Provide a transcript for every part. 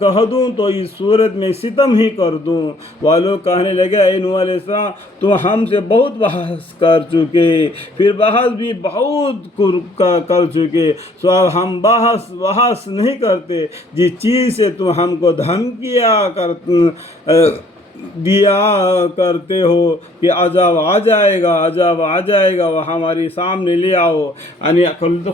کہہ دوں تو اس صورت میں ستم ہی کر دوں۔ وہ لوگ کہنے لگے اے نوح علیہ السلام تو ہم سے بہت بحث کر چکے، پھر بحث بھی بہت کر چکے، سو اب ہم بحث نہیں کرتے، جس چیز سے تم ہم کو دیا کرتے ہو کہ عذاب آ جائے گا وہ ہماری سامنے لے آؤ، یعنی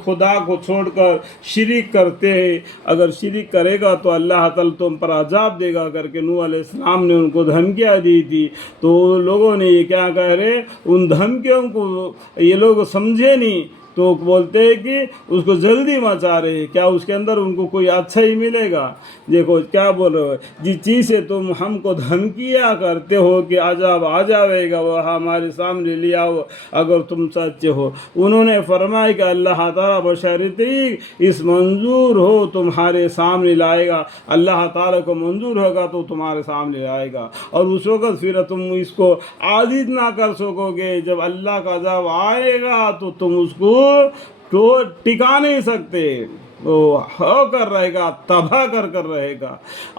خدا کو چھوڑ کر شرک کرتے ہیں، اگر شرک کرے گا تو اللہ تعالیٰ تم پر عذاب دے گا کر کے نوح علیہ السلام نے ان کو دھمکیاں دی تھی۔ تو لوگوں نے یہ کیا کہہ رہے، ان دھمکیوں کو یہ لوگ سمجھے نہیں، تو بولتے ہیں کہ اس کو جلدی مچا رہے ہیں، کیا اس کے اندر ان کو کوئی اچھا ہی ملے گا؟ دیکھو کیا بول رہے ہو، جس چیز سے تم ہم کو دھمکیاں کرتے ہو کہ عذاب آ جائے گا وہ ہمارے سامنے لے آؤ اگر تم سچے ہو۔ انہوں نے فرمایا کہ اللہ تعالیٰ بشرطیق اس منظور ہو تمہارے سامنے لائے گا، اللہ تعالیٰ کو منظور ہوگا تو تمہارے سامنے لائے گا، اور اس وقت پھر تم اس کو عاجز نہ کر سکو گے۔ جب اللہ کا عذاب آئے گا تو تم اس کو تو ٹکا نہیں سکتے، وہ ہو کر رہے گا، تباہ کر رہے گا،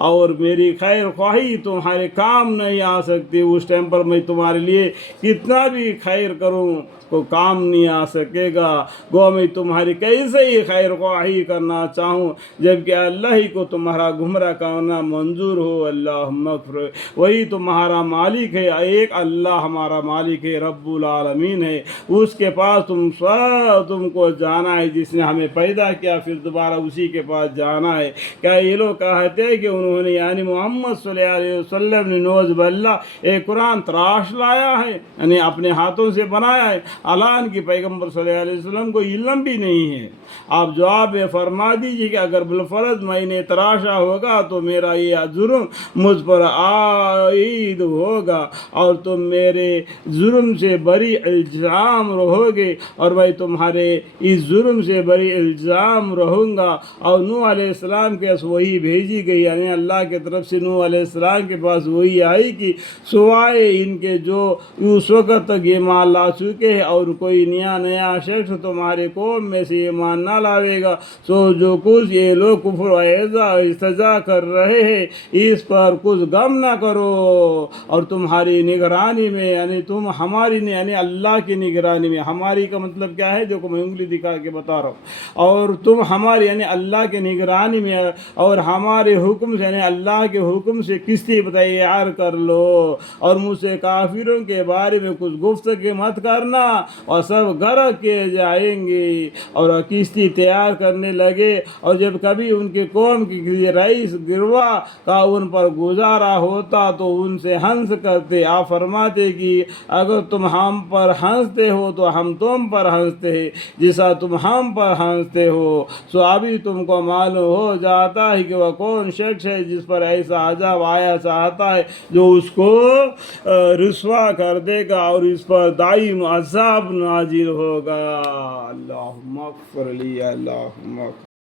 اور میری خیر خواہی تمہارے کام نہیں آ سکتی۔ اس ٹائم پر میں تمہارے لیے کتنا بھی خیر کروں کو کام نہیں آ سکے گا، گو میں تمہاری کیسے ہی خیر خواہی کرنا چاہوں جبکہ اللہ ہی کو تمہارا گمراہ کرنا منظور ہو۔ اللہم اغفر، وہی تمہارا مالک ہے، ایک اللہ ہمارا مالک ہے، رب العالمین ہے، اس کے پاس تم کو جانا ہے، جس نے ہمیں پیدا کیا پھر دوبارہ اسی کے پاس جانا ہے۔ کیا یہ لوگ کہتے ہیں کہ انہوں نے یعنی محمد صلی اللہ علیہ وسلم نے نعوذ باللہ ایک قرآن تراش لایا ہے، یعنی اپنے ہاتھوں سے بنایا ہے، اعلان کی پیغمبر صلی اللہ علیہ وسلم کو علم بھی نہیں ہے؟ آپ جواب میں فرما دیجیے کہ اگر بالفرض میں نے تراشا ہوگا تو میرا یہ جرم مجھ پر عائد ہوگا، اور تم میرے جرم سے بری الزام رہو گے، اور میں تمہارے اس جرم سے بری الزام رہوں گا۔ اور نوح علیہ السلام کے پاس وہی بھیجی گئی، یعنی اللہ کی طرف سے نوح علیہ السلام کے پاس وہی آئی کہ سوائے ان کے جو اس وقت تک ایمان لا چکے ہیں، اور کوئی نیا شخص تمہارے قوم میں سے ایمان نہ لاوے گا، سو جو کچھ یہ لوگ کفر و استہزاء کر رہے ہیں اس پر کچھ غم نہ کرو، اور تمہاری نگرانی میں یعنی تم ہماری یعنی اللہ کی نگرانی میں، ہماری کا مطلب کیا ہے دیکھو میں انگلی دکھا کے بتا رہا ہوں، اور تم ہماری یعنی اللہ کی نگرانی میں اور ہمارے حکم سے یعنی اللہ کے حکم سے کشتی تیار کر لو، اور مجھ سے کافروں کے بارے میں کچھ گفتگو مت کرنا، اور سب غرق کیے جائیں گے۔ اور کشتی تیار کرنے لگے، اور جب کبھی ان کے قوم کی کسی رئیس گروہ کا ان پر گزارا ہوتا تو ان سے ہنس کرتے۔ آپ فرماتے کہ اگر تم ہم پر ہنستے ہو تو ہم تم پر ہنستے ہیں، جیسا تم ہم پر ہنستے ہو، سو ابھی تم کو معلوم ہو جاتا ہے کہ وہ کون شخص ہے جس پر ایسا عذاب آیا چاہتا ہے جو اس کو رسوا کر دے گا اور اس پر دائم عذاب نازل ہوگا۔ اللہم اغفر لی، اللہم اغفر